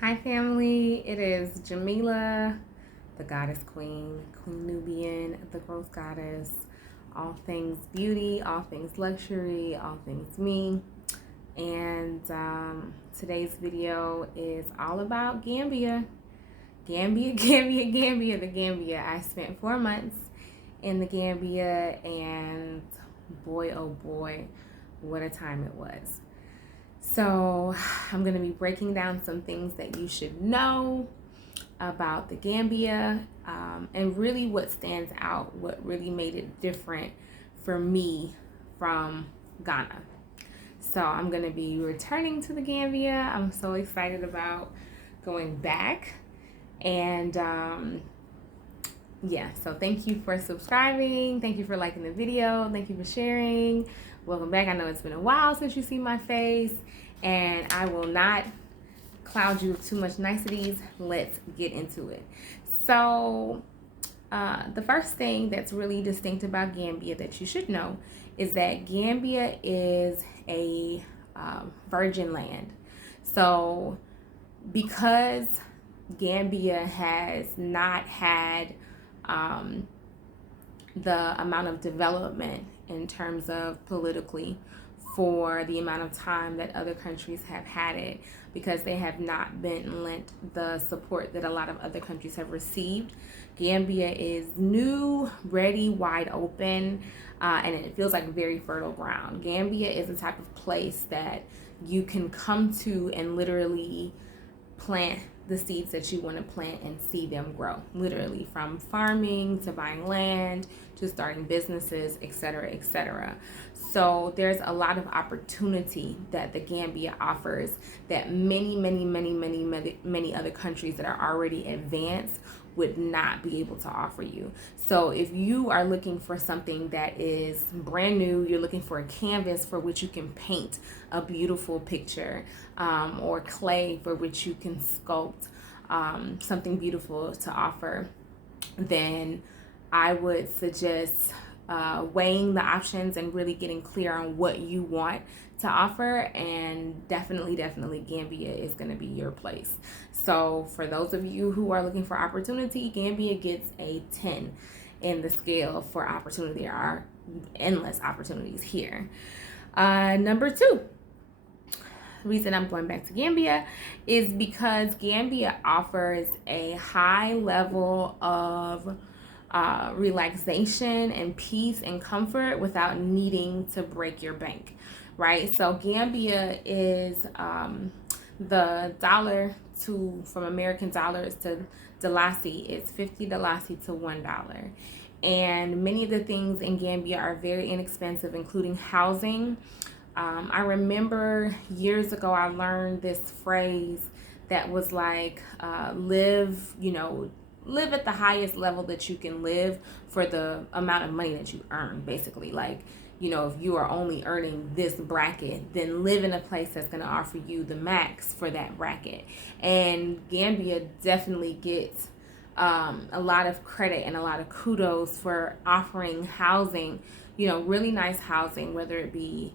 Hi family, it is Jamila, the goddess queen, Queen Nubian, the growth goddess, all things beauty, all things luxury, all things me. And today's video is all about Gambia. Gambia, the Gambia. I spent 4 months in the Gambia, and boy, oh boy, what a time it was. So I'm going to be breaking down some things that you should know about the Gambia, and really what stands out, what really made it different for me from Ghana. So I'm going to be returning to the Gambia. I'm so excited about going back. And yeah, so thank you for subscribing. Thank you for liking the video. Thank you for sharing. Welcome back. I know it's been a while since you see my face, and I will not cloud you with too much niceties. Let's get into it. So the first thing that's really distinct about Gambia that you should know is that Gambia is a virgin land. So because Gambia has not had the amount of development in terms of politically for the amount of time that other countries have had it, because they have not been lent the support that a lot of other countries have received. Gambia is new, ready, wide open, and it feels like very fertile ground. Gambia is the type of place that you can come to and literally plant the seeds that you want to plant and see them grow, literally, from farming to buying land to starting businesses, etc., etc. So there's a lot of opportunity that the Gambia offers that many other countries that are already advanced would not be able to offer you. So if you are looking for something that is brand new, you're looking for a canvas for which you can paint a beautiful picture, or clay for which you can sculpt something beautiful to offer, then I would suggest weighing the options and really getting clear on what you want to offer. And definitely Gambia is going to be your place. So for those of you who are looking for opportunity, Gambia gets a 10 in the scale for opportunity. There are endless opportunities here. Number two, the reason I'm going back to Gambia is because Gambia offers a high level of relaxation and peace and comfort without needing to break your bank, right? So Gambia is the dollar from American dollars to Dalasi, it's 50 Dalasi to $1. And many of the things in Gambia are very inexpensive, including housing. I remember years ago I learned this phrase that was like, live at the highest level that you can live for the amount of money that you earn, basically. Like, if you are only earning this bracket, then live in a place that's going to offer you the max for that bracket. And Gambia definitely gets a lot of credit and a lot of kudos for offering housing, really nice housing, whether it be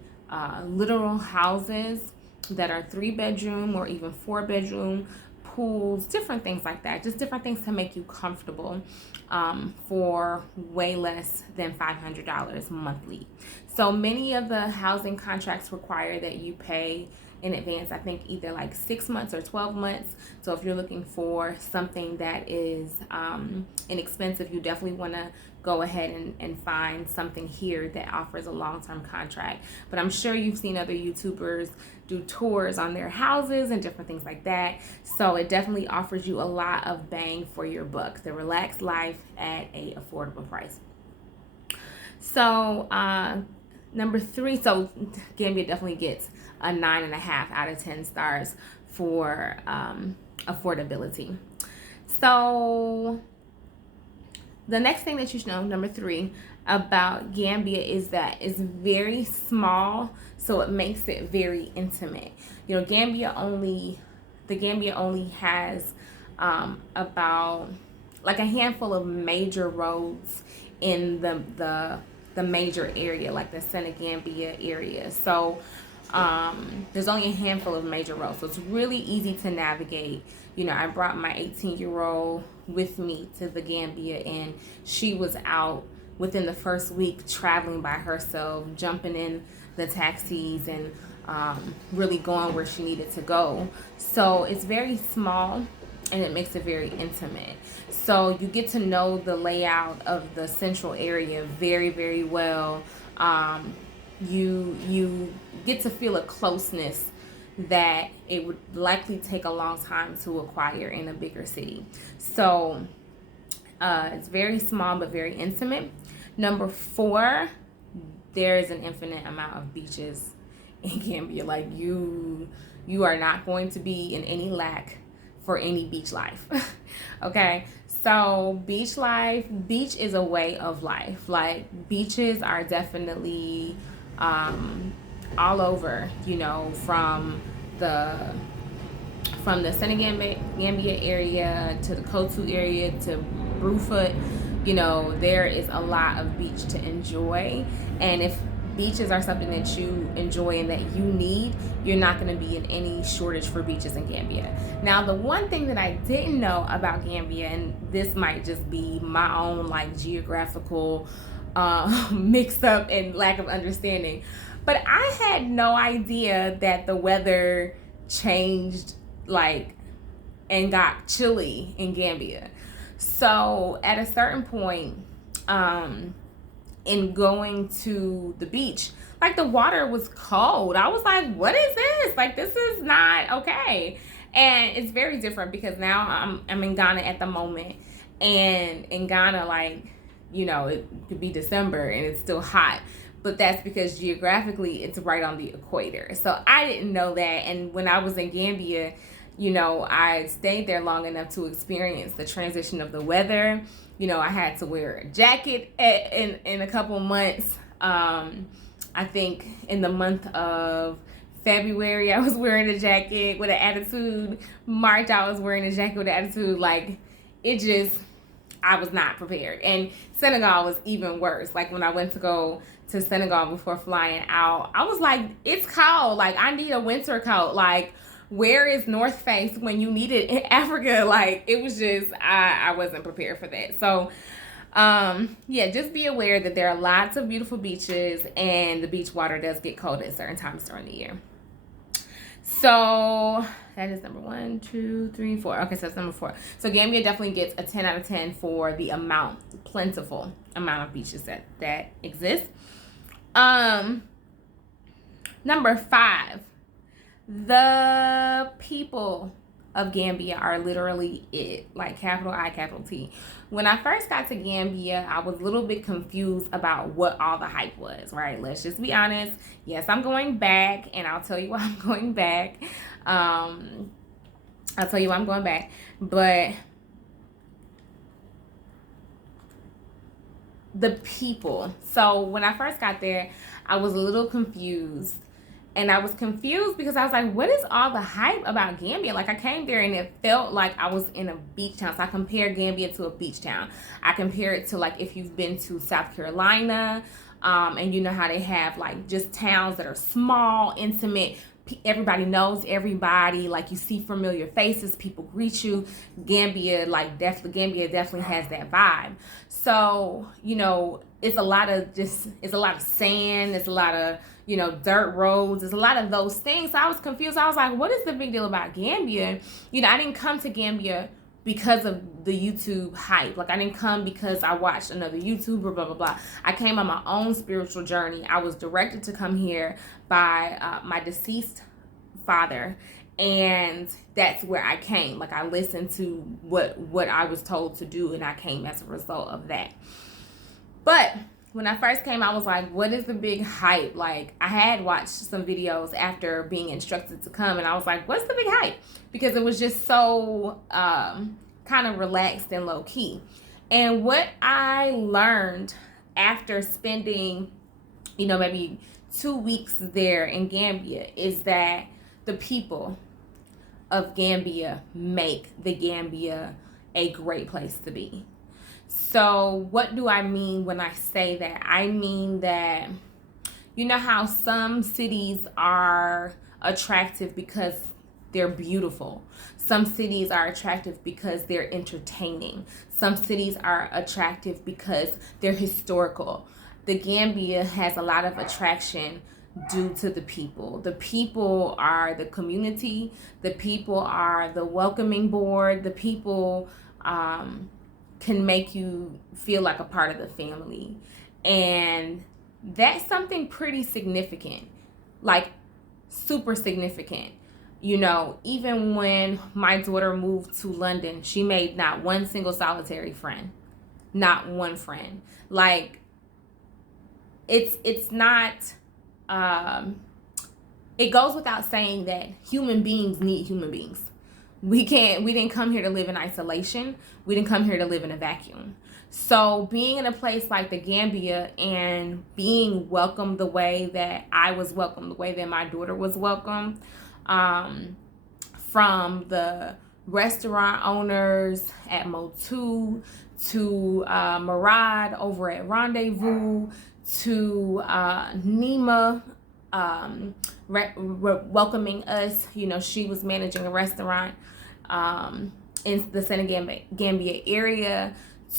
literal houses that are 3-bedroom or even 4-bedroom, pools, different things like that, just different things to make you comfortable, for way less than $500 monthly. So many of the housing contracts require that you pay in advance, I think either like 6 months or 12 months. So if you're looking for something that is inexpensive, you definitely want to go ahead and find something here that offers a long-term contract. But I'm sure you've seen other YouTubers do tours on their houses and different things like that. So it definitely offers you a lot of bang for your buck, the relaxed life at a affordable price. So number three, so Gambia definitely gets a 9.5 out of 10 stars for affordability. So the next thing that you should know, number three, about Gambia is that it's very small, so it makes it very intimate. Gambia only has about like a handful of major roads in the major area, like the Senegambia area. So There's only a handful of major roads, so it's really easy to navigate. You know, I brought my 18-year-old with me to the Gambia, and she was out within the first week traveling by herself, jumping in the taxis and really going where she needed to go. So it's very small and it makes it very intimate. So you get to know the layout of the central area very, very well. You get to feel a closeness that it would likely take a long time to acquire in a bigger city. So it's very small but very intimate. Number 4, there is an infinite amount of beaches in Gambia. Like you are not going to be in any lack for any beach life. Okay, so beach life, beach is a way of life. Like beaches are definitely all over, you know, from the Senegambia area to the Kotu area to Brewfoot. You know, there is a lot of beach to enjoy, and if beaches are something that you enjoy and that you need, you're not going to be in any shortage for beaches in Gambia. Now, the one thing that I didn't know about Gambia, and this might just be my own like geographical mixed up and lack of understanding, but I had no idea that the weather changed like and got chilly in Gambia. So at a certain point, in going to the beach, like the water was cold. I was like, what is this? Like, this is not okay. And it's very different because now I'm in Ghana at the moment, and in Ghana, like, you know, it could be December and it's still hot, but that's because geographically it's right on the equator. So I didn't know that. And when I was in Gambia, you know, I stayed there long enough to experience the transition of the weather. You know, I had to wear a jacket in a couple months. I think in the month of February, I was wearing a jacket with an attitude. March, I was wearing a jacket with an attitude. Like, it just, I was not prepared. And Senegal was even worse. Like, when I went to go to Senegal before flying out, I was like, it's cold. Like, I need a winter coat. Like, where is North Face when you need it in Africa? Like, it was just, I wasn't prepared for that. So, yeah, just be aware that there are lots of beautiful beaches, and the beach water does get cold at certain times during the year. So that is number 1, 2, 3, 4. Okay, so that's number 4. So Gambia definitely gets a 10 out of 10 for the plentiful amount of beaches that exist. Number 5. The people of Gambia are literally it, like capital I, capital T. When I first got to Gambia, I was a little bit confused about what all the hype was, right? Let's just be honest. Yes, I'm going back, and I'll tell you why I'm going back. But the people. So when I first got there, I was a little confused. And I was confused because I was like, what is all the hype about Gambia? Like, I came there and it felt like I was in a beach town. So I compared Gambia to a beach town. I compare it to, like, if you've been to South Carolina, and you know how they have, like, just towns that are small, intimate. Everybody knows everybody. Like, you see familiar faces. People greet you. Gambia definitely has that vibe. So, you know, it's a lot of sand. It's a lot of, you know, dirt roads. There's a lot of those things. So I was confused. I was like, what is the big deal about Gambia? You know, I didn't come to Gambia because of the YouTube hype. Like, I didn't come because I watched another YouTuber, blah, blah, blah. I came on my own spiritual journey. I was directed to come here by my deceased father. And that's where I came. Like, I listened to what I was told to do, and I came as a result of that. But when I first came, I was like, what is the big hype? Like, I had watched some videos after being instructed to come, and I was like, what's the big hype? Because it was just so kind of relaxed and low-key. And what I learned after spending, you know, maybe 2 weeks there in Gambia is that the people of Gambia make the Gambia a great place to be. So what do I mean when I say that? I mean that, You know how some cities are attractive because they're beautiful. Some cities are attractive because they're entertaining. Some cities are attractive because they're historical. The Gambia has a lot of attraction due to the people. The people are the community. The people are the welcoming board. The people can make you feel like a part of the family. And that's something pretty significant, like super significant. You know, even when my daughter moved to London, she made not one single solitary friend. Not one friend. Like, it's not, it goes without saying that human beings need human beings. We didn't come here to live in isolation. We didn't come here to live in a vacuum. So being in a place like the Gambia and being welcomed the way that I was welcomed, the way that my daughter was welcomed, from the restaurant owners at Motu to Murad over at Rendezvous to Nima welcoming us. You know, she was managing a restaurant in the Senegambia area,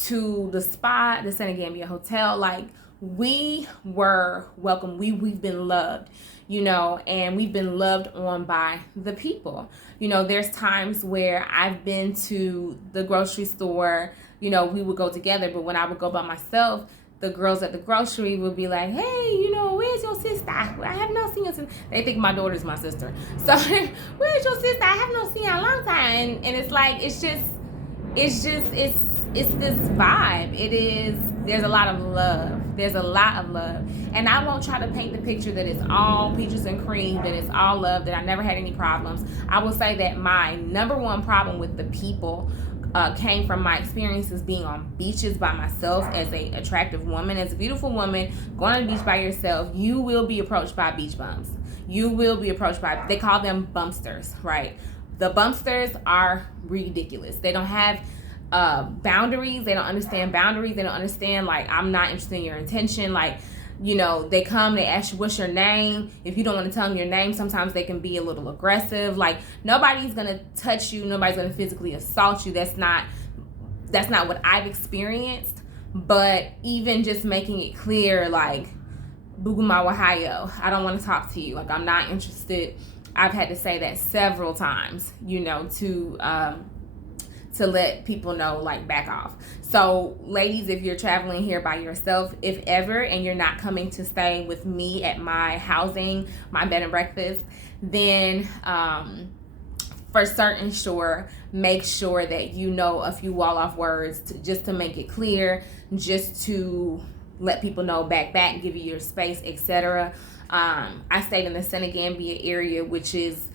to the spa, the Senegambia Hotel. Like, we were welcome. We've been loved, you know, and we've been loved on by the people. You know, there's times where I've been to the grocery store, you know, we would go together, but when I would go by myself, the girls at the grocery would be like, hey, you know, where's your sister? I have not seen your sister. They think my daughter's my sister. So, where's your sister? I have not seen her in a long time. And it's like, it's this vibe. There's a lot of love. There's a lot of love. And I won't try to paint the picture that it's all peaches and cream, that it's all love, that I never had any problems. I will say that my number one problem with the people came from my experiences being on beaches by myself as a attractive woman, as a beautiful woman, going on the beach by yourself. You will be approached by beach bums. You will be approached by, they call them bumpsters, right? The bumpsters are ridiculous. They don't have boundaries. They don't understand boundaries. They don't understand, like, I'm not interested in your intention. Like, you know, they come, they ask you, what's your name? If you don't want to tell them your name, sometimes they can be a little aggressive. Like, nobody's going to touch you. Nobody's going to physically assault you. That's not what I've experienced. But even just making it clear, like, Buguma Wahayo, I don't want to talk to you. Like, I'm not interested. I've had to say that several times, you know, to let people know, like, back off. So, ladies, if you're traveling here by yourself, if ever, and you're not coming to stay with me at my housing, my bed and breakfast, then for certain sure, make sure that you know a few wall-off words just to make it clear, just to let people know back, give you your space, etc. I stayed in the Senegambia area, which is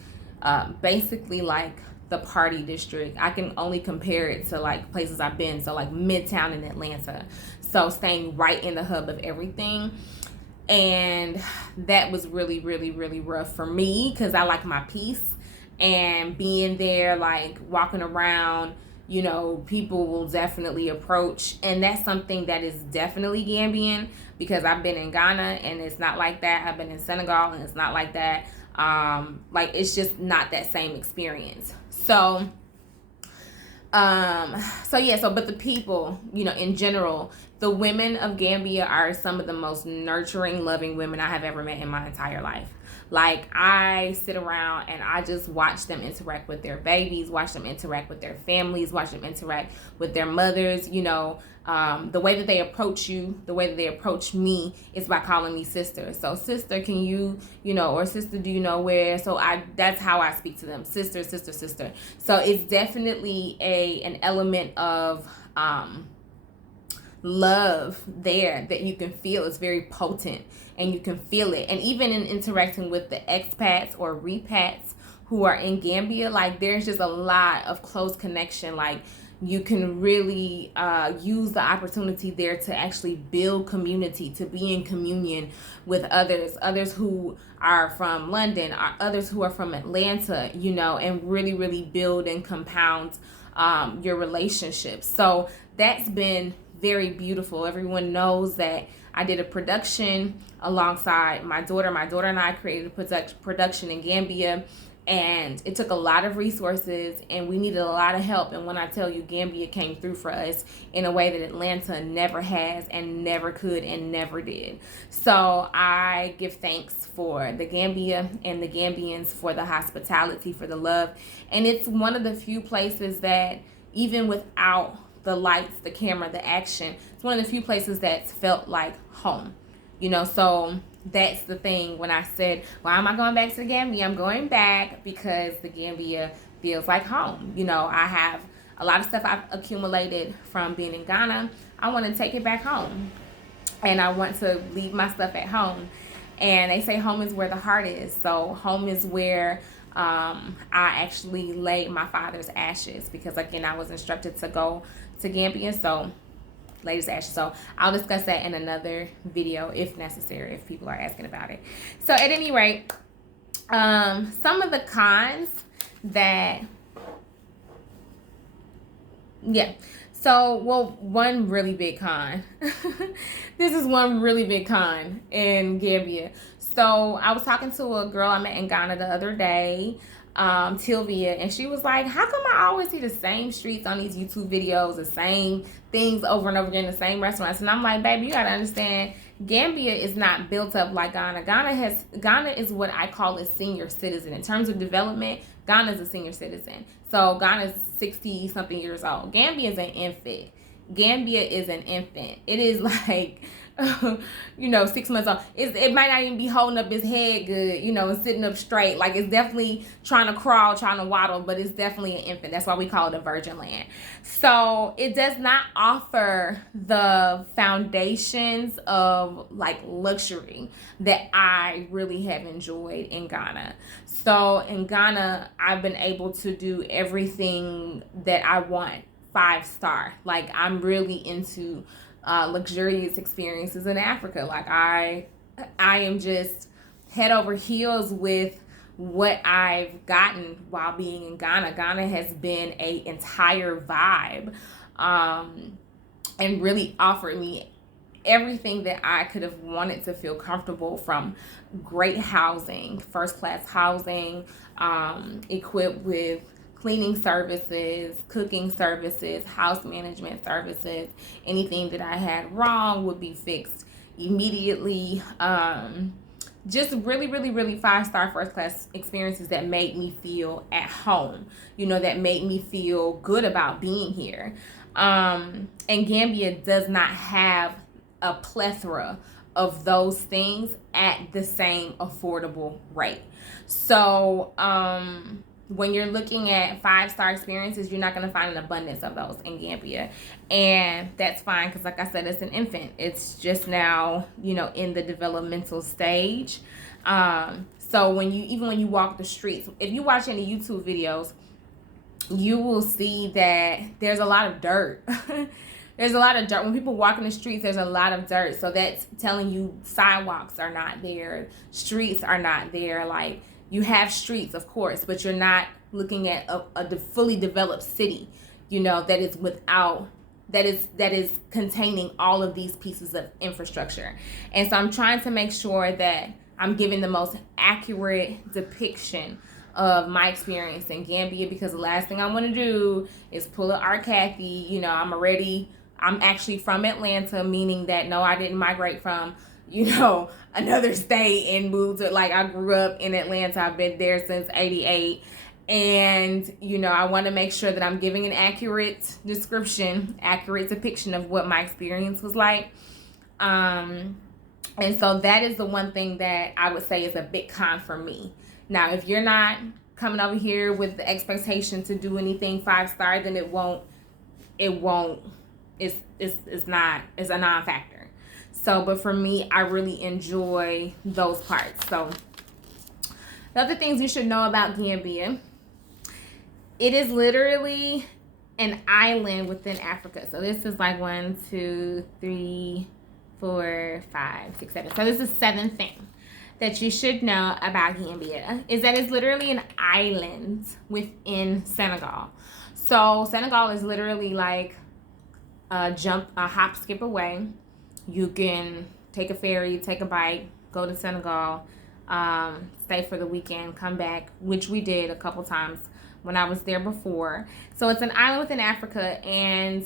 basically like the party district. I can only compare it to like places I've been, so like Midtown in Atlanta. So staying right in the hub of everything. And that was really, really, really rough for me because I like my peace. And being there, like walking around, you know, people will definitely approach. And that's something that is definitely Gambian, because I've been in Ghana and it's not like that. I've been in Senegal and it's not like that. Like, it's just not that same experience. So but the people, you know, in general, the women of Gambia are some of the most nurturing, loving women I have ever met in my entire life. Like, I sit around and I just watch them interact with their babies, watch them interact with their families, watch them interact with their mothers. You know, the way that they approach you, the way that they approach me is by calling me sister. So, sister, can you, you know, or sister, do you know where? So that's how I speak to them. Sister, sister, sister. So it's definitely an element of love there that you can feel. It's very potent and you can feel it. And even in interacting with the expats or repats who are in Gambia, like, there's just a lot of close connection. Like, you can really use the opportunity there to actually build community, to be in communion with others who are from London, or others who are from Atlanta, you know, and really, really build and compound your relationships. So that's been very beautiful. Everyone knows that I did a production alongside my daughter. My daughter and I created a production in Gambia, and it took a lot of resources, and we needed a lot of help. And when I tell you, Gambia came through for us in a way that Atlanta never has and never could and never did. So I give thanks for the Gambia and the Gambians, for the hospitality, for the love. And it's one of the few places that, even without the lights, the camera, the action, it's one of the few places that's felt like home. So that's the thing. When I said, why am I going back to the Gambia? I'm going back because the Gambia feels like home. I have a lot of stuff I've accumulated from being in Ghana. I want to take it back home, and I want to leave my stuff at home. And they say home is where the heart is. So home is where I actually laid my father's ashes, because again, I was instructed to go to Gambia. So latest ashes. So I'll discuss that in another video if necessary, if people are asking about it. So at any rate, some of the cons that, one really big con. This is one really big con in Gambia. So I was talking to a girl I met in Ghana the other day, Tilvia, and she was like, how come I always see the same streets on these YouTube videos, the same things over and over again, the same restaurants? And I'm like, baby, you gotta understand, Gambia is not built up like Ghana. Ghana is what I call a senior citizen. In terms of development, Ghana is a senior citizen. So Ghana is 60 something years old. Gambia is an infant. It is like 6 months old. It might not even be holding up its head good, and sitting up straight. Like, it's definitely trying to crawl, trying to waddle, but it's definitely an infant. That's why we call it a virgin land. So it does not offer the foundations of like luxury that I really have enjoyed in Ghana. So in Ghana, I've been able to do everything that I want 5-star. Like, I'm really into luxurious experiences in Africa. Like, I am just head over heels with what I've gotten while being in Ghana. Ghana has been an entire vibe, and really offered me everything that I could have wanted to feel comfortable, from great housing, first-class housing, equipped with cleaning services, cooking services, house management services. Anything that I had wrong would be fixed immediately. Just really, really, really 5-star first-class experiences that made me feel at home, that made me feel good about being here. And Gambia does not have a plethora of those things at the same affordable rate. So, when you're looking at 5-star experiences, you're not going to find an abundance of those in Gambia. And that's fine, because like I said, it's an infant. It's just now, in the developmental stage. So when you walk the streets, if you watch any YouTube videos, you will see that there's a lot of dirt. There's a lot of dirt. When people walk in the streets, there's a lot of dirt. So that's telling you sidewalks are not there. Streets are not there. Like, you have streets, of course, but you're not looking at a fully developed city, that is containing all of these pieces of infrastructure. And so I'm trying to make sure that I'm giving the most accurate depiction of my experience in Gambia, because the last thing I want to do is pull an R. Kathy. I'm actually from Atlanta, meaning that no, I didn't migrate from another state and moved to, like, I grew up in Atlanta. I've been there since 88. And, I want to make sure that I'm giving an accurate description, accurate depiction of what my experience was like. And so that is the one thing that I would say is a big con for me. Now, if you're not coming over here with the expectation to do anything 5-star, then it's a non-factor. So, but for me, I really enjoy those parts. So, the other things you should know about Gambia, it is literally an island within Africa. So, this is like 1, 2, 3, 4, 5, 6, 7. So, this is 7th thing that you should know about Gambia, is that it's literally an island within Senegal. So, Senegal is literally like a hop, skip away. You can take a ferry, take a bike, go to Senegal, stay for the weekend, come back, which we did a couple times when I was there before. So it's an island within Africa, and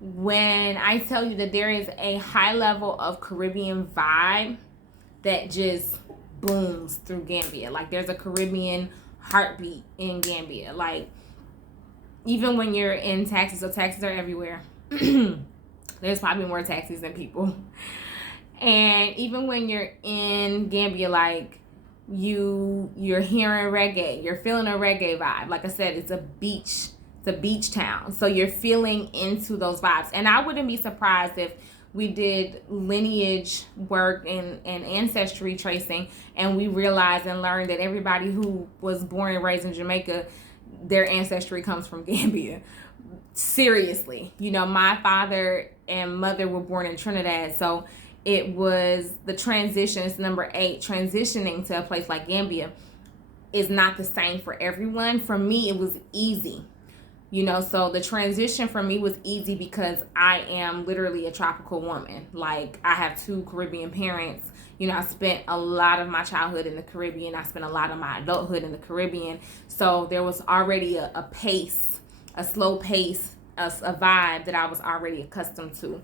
when I tell you that there is a high level of Caribbean vibe that just booms through Gambia. Like, there's a Caribbean heartbeat in Gambia. Like, even when you're in taxis, so taxis are everywhere. There's probably more taxis than people. And even when you're in Gambia, like, you're hearing reggae, you're feeling a reggae vibe. Like I said, it's a beach town, so you're feeling into those vibes. And I wouldn't be surprised if we did lineage work and ancestry tracing, and we realized and learned that everybody who was born and raised in Jamaica, their ancestry comes from Gambia. Seriously, you know, my father and mother were born in Trinidad, so it was the transition. It's number 8. Transitioning to a place like Gambia is not the same for everyone. For me, it was easy. You know, so the transition for me was easy because I am literally a tropical woman. Like, I have 2 Caribbean parents. You know, I spent a lot of my childhood in the Caribbean. I spent a lot of my adulthood in the Caribbean. So there was already a pace, a slow pace, a vibe that I was already accustomed to.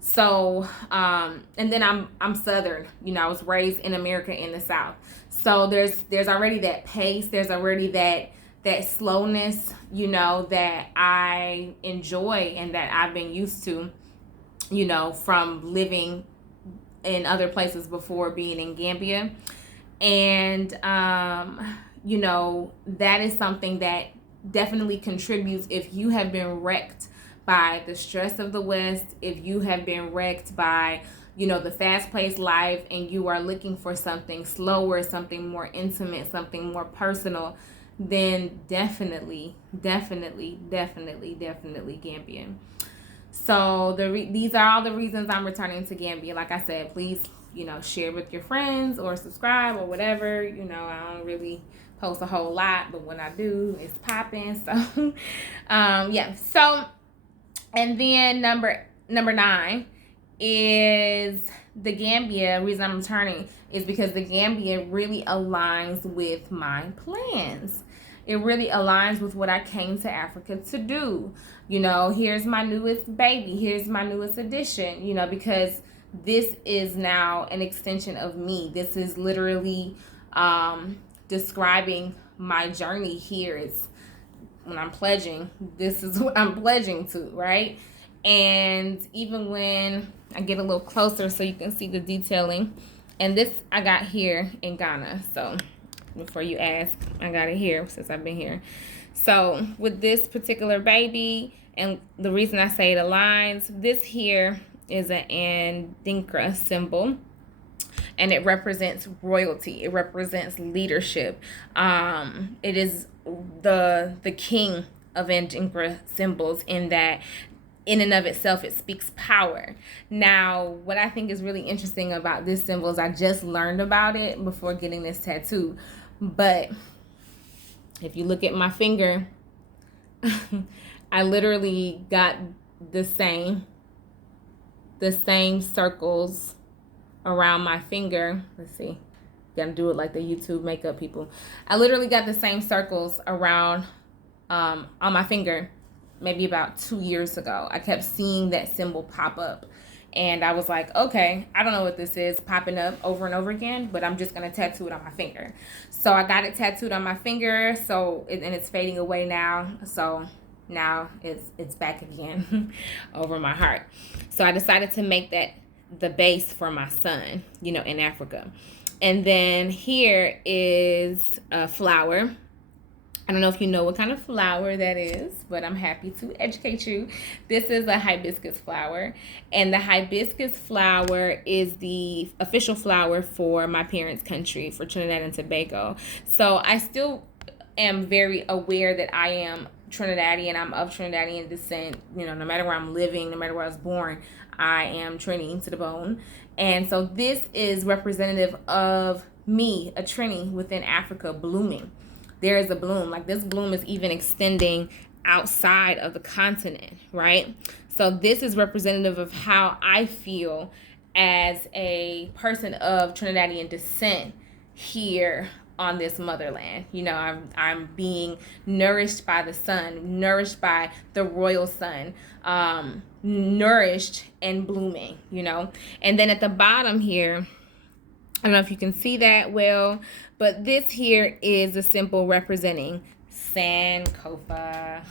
So, and then I'm Southern. You know, I was raised in America in the South. So there's already that pace. There's already that slowness, you know, that I enjoy and that I've been used to, you know, from living in other places before being in Gambia. And, you know, that is something that definitely contributes if you have been wrecked by the stress of the West, if you have been wrecked by, you know, the fast-paced life, and you are looking for something slower, something more intimate, something more personal, then definitely Gambia. So these are all the reasons I'm returning to Gambia. Like I said, please, you know, share with your friends or subscribe or whatever. You know, I don't really post a whole lot, but when I do, it's popping. So, yeah. So, and then number 9 is the Gambia. Reason I'm returning is because the Gambia really aligns with my plans. It really aligns with what I came to Africa to do. You know, here's my newest baby. Here's my newest addition, you know, because this is now an extension of me. This is literally describing my journey here. It's when I'm pledging, this is what I'm pledging to, right? And even when I get a little closer so you can see the detailing, and this I got here in Ghana. So before you ask, I got it here since I've been here. So with this particular baby, and the reason I say it aligns, this here is an Ndinkra symbol, and it represents royalty. It represents leadership. It is the king of Ndinkra symbols, in that in and of itself, it speaks power. Now, what I think is really interesting about this symbol is I just learned about it before getting this tattoo. But if you look at my finger, I literally got the same circles around my finger. Let's see. Gotta do it like the YouTube makeup people. I literally got the same circles around on my finger maybe about 2 years ago. I kept seeing that symbol pop up, and I was like, okay, I don't know what this is popping up over and over again, but I'm just gonna tattoo it on my finger. So I got it tattooed on my finger, and it's fading away now. So now it's back again over my heart. So I decided to make that the base for my son, you know, in Africa. And then here is a flower. I don't know if you know what kind of flower that is, but I'm happy to educate you. This is a hibiscus flower, and the hibiscus flower is the official flower for my parents' country, for Trinidad and Tobago. So I still am very aware that I am Trinidadian. I'm of Trinidadian descent. You know, no matter where I'm living, no matter where I was born, I am Trini to the bone. And so this is representative of me, a Trini within Africa, blooming. There is a bloom. Like, this bloom is even extending outside of the continent, right? So this is representative of how I feel as a person of Trinidadian descent here on this motherland. You know, I'm being nourished by the sun, nourished by the royal sun, nourished and blooming, you know. And then at the bottom here, I don't know if you can see that well, but this here is a symbol representing Sankofa.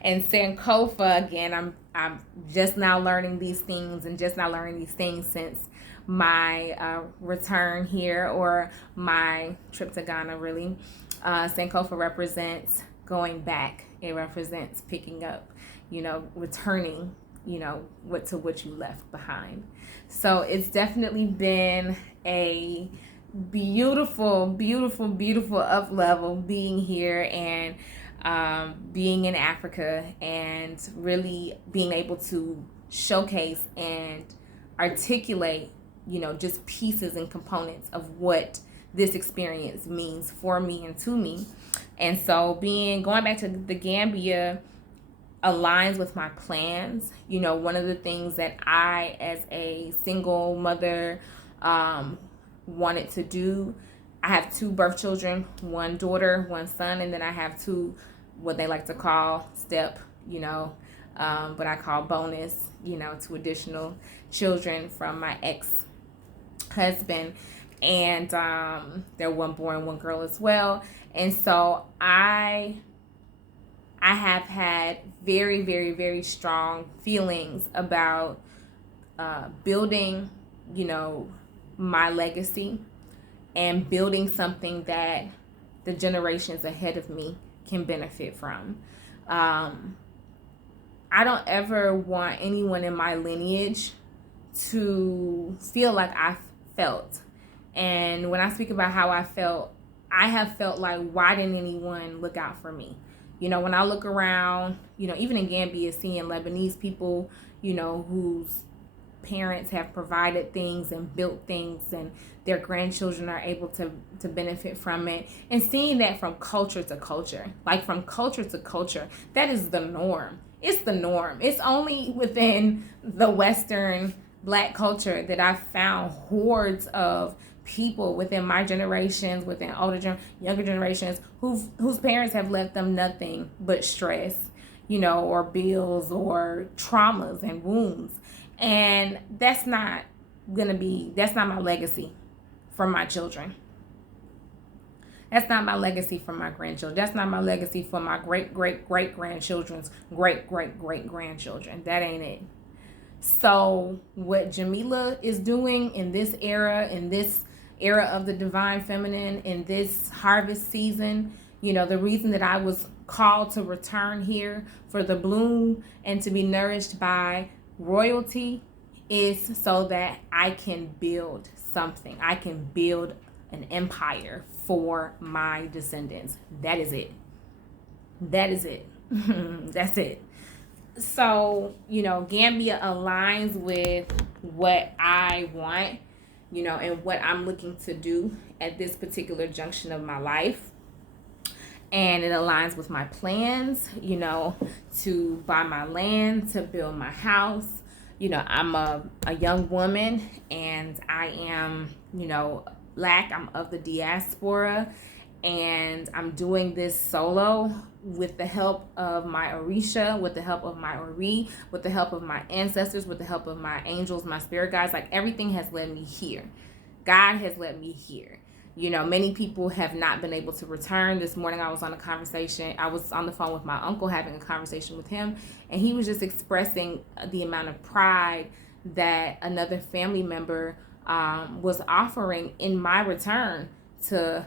And Sankofa, again, I'm just now learning these things since my return here, or my trip to Ghana, really. Sankofa represents going back. It represents picking up, you know, returning, you know, to what you left behind. So it's definitely been a beautiful up level being here and being in Africa, and really being able to showcase and articulate, you know, just pieces and components of what this experience means for me and to me. And so going back to the Gambia aligns with my plans. You know, one of the things that I, as a single mother, wanted to do, I have 2 birth children, 1 daughter, 1 son, and then I have 2, what they like to call step, you know, but I call bonus, you know, 2 additional children from my ex-husband. And they're 1 boy and 1 girl as well. And so I have had very strong feelings about building, you know, my legacy, and building something that the generations ahead of me can benefit from. I don't ever want anyone in my lineage to feel like I felt. And when I speak about how I felt, I have felt like, why didn't anyone look out for me? You know, when I look around, you know, even in Gambia, seeing Lebanese people, you know, whose parents have provided things and built things, and their grandchildren are able to benefit from it, and seeing that from culture to culture, like from culture to culture, that is the norm. It's the norm. It's only within the Western Black culture that I've found hordes of people within my generations, within younger generations, whose parents have left them nothing but stress, you know, or bills, or traumas and wounds. And that's not my legacy for my children. That's not my legacy for my grandchildren. That's not my legacy for my great-great-great-grandchildren's great-great-great-grandchildren. That ain't it. So what Jamila is doing in this era of the divine feminine, in this harvest season, you know, the reason that I was called to return here for the bloom and to be nourished by royalty is so that I can build something. I can build an empire for my descendants. That is it. That's it. So, you know, Gambia aligns with what I want, you know, and what I'm looking to do at this particular junction of my life. And it aligns with my plans, you know, to buy my land, to build my house. You know, I'm a young woman, and I am, you know, Black. I'm of the diaspora, and I'm doing this solo with the help of my Orisha, with the help of my Ori, with the help of my ancestors, with the help of my angels, my spirit guides. Like, everything has led me here. God has led me here. You know, many people have not been able to return. This morning I was on the phone with my uncle, having a conversation with him, and he was just expressing the amount of pride that another family member was offering in my return to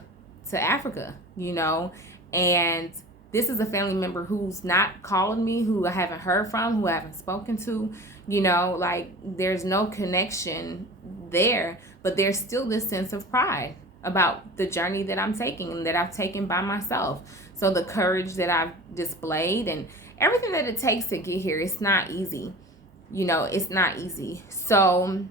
Africa, you know. And this is a family member who's not calling me, who I haven't heard from, who I haven't spoken to, you know, like, there's no connection there, but there's still this sense of pride about the journey that I'm taking and that I've taken by myself. So the courage that I've displayed and everything that it takes to get here, it's not easy. You know, it's not easy. So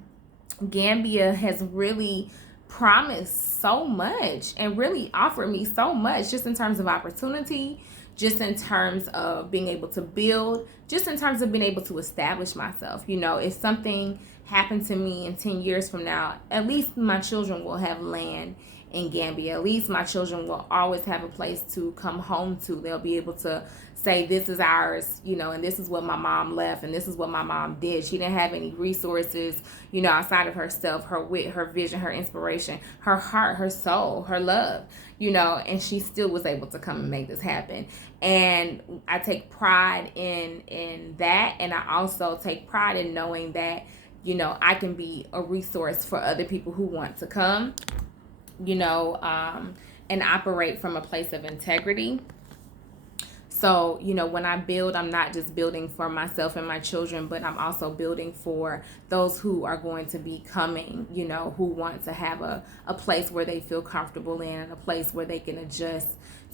Gambia has really promised so much and really offered me so much, just in terms of opportunity, just in terms of being able to build, just in terms of being able to establish myself. You know, if something happened to me in 10 years from now, at least my children will have land in Gambia. At least my children will always have a place to come home to. They'll be able to say, this is ours, you know, and this is what my mom left, and this is what my mom did. She didn't have any resources, you know, outside of herself, her wit, her vision, her inspiration, her heart, her soul, her love, you know, and she still was able to come and make this happen. And I take pride in that, and I also take pride in knowing that, you know, I can be a resource for other people who want to come, you know, and operate from a place of integrity. So, you know, when I build, I'm not just building for myself and my children, but I'm also building for those who are going to be coming, you know, who want to have a place where they feel comfortable in, a place where they can adjust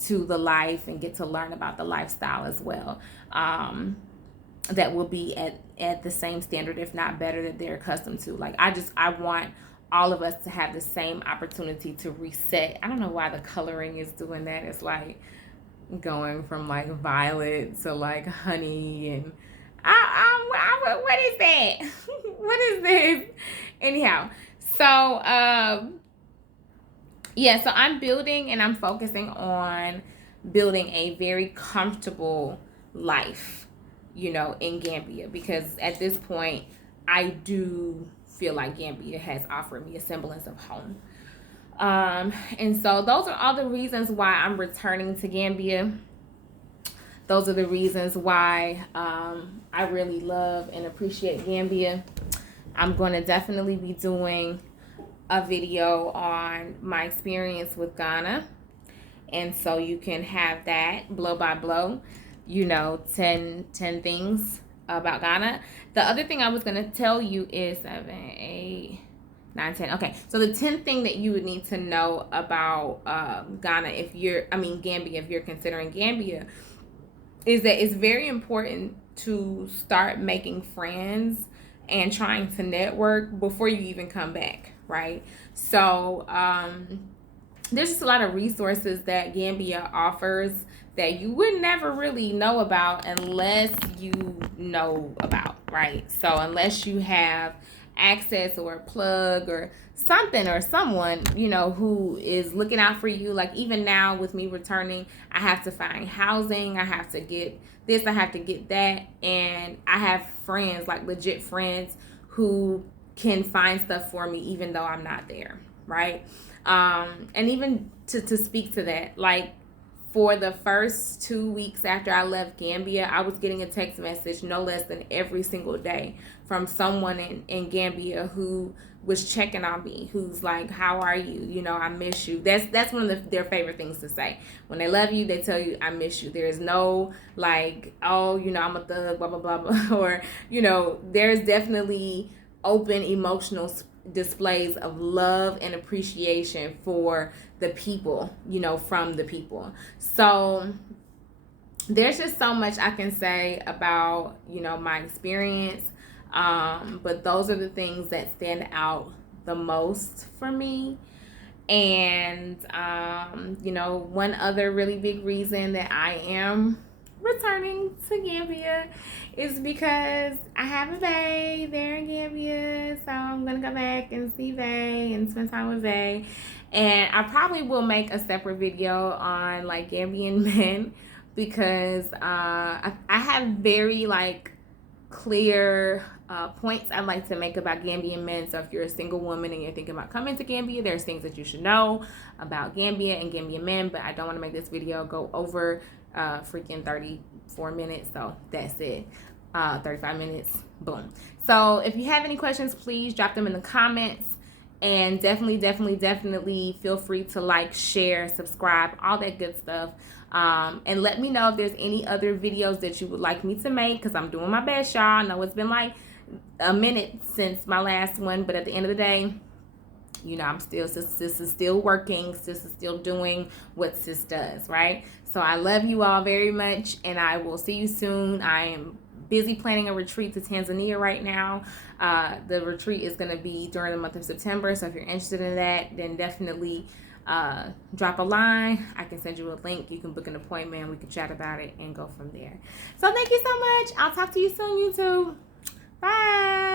to the life and get to learn about the lifestyle as well. That will be at the same standard, if not better, that they're accustomed to. Like, I want all of us to have the same opportunity to reset. I don't know why the coloring is doing that. It's like going from like violet to like honey, and what is that? What is this? Anyhow, so yeah, so I'm building, and I'm focusing on building a very comfortable life, you know, in Gambia, because at this point I do feel like Gambia has offered me a semblance of home. And so those are all the reasons why I'm returning to Gambia. Those are the reasons why I really love and appreciate Gambia. I'm going to definitely be doing a video on my experience with Ghana. And so you can have that blow by blow, you know, 10 things about Ghana. The other thing I was going to tell you is 7, 8, 9, 10. Okay, so the 10th thing that you would need to know about Gambia, if you're considering Gambia, is that it's very important to start making friends and trying to network before you even come back, right? So there's just a lot of resources that Gambia offers that you would never really know about unless you know about, right? So unless you have access or a plug or something or someone, you know, who is looking out for you. Like even now with me returning, I have to find housing, I have to get this, I have to get that, and I have friends, like legit friends, who can find stuff for me even though I'm not there, right? And even to speak to that, like for the first 2 weeks after I left Gambia, I was getting a text message no less than every single day from someone in Gambia who was checking on me, who's like, how are you? You know, I miss you. That's one of their favorite things to say. When they love you, they tell you, I miss you. There's no like, oh, you know, I'm a thug, blah, blah, blah, blah. Or, you know, there's definitely open emotional displays of love and appreciation for the people, you know, from the people. So there's just so much I can say about, you know, my experience. But those are the things that stand out the most for me. And, you know, one other really big reason that I am returning to Gambia is because I have a bae there in Gambia, so I'm gonna go back and see bae and spend time with bae. And I probably will make a separate video on like Gambian men, because I have very like clear points I'd like to make about Gambian men. So if you're a single woman and you're thinking about coming to Gambia, there's things that you should know about Gambia and Gambian men, but I don't want to make this video go over freaking 34 minutes, so that's it. 35 minutes, boom. So if you have any questions, please drop them in the comments, and definitely feel free to like, share, subscribe, all that good stuff. And let me know if there's any other videos that you would like me to make, because I'm doing my best, y'all. I know it's been like a minute since my last one, but at the end of the day, you know, I'm still, sis is still working, sis is still doing what sis does, right? So I love you all very much, and I will see you soon. I am busy planning a retreat to Tanzania right now. The retreat is going to be during the month of September, so if you're interested in that, then definitely drop a line. I can send you a link. You can book an appointment. We can chat about it and go from there. So thank you so much. I'll talk to you soon, YouTube. Bye.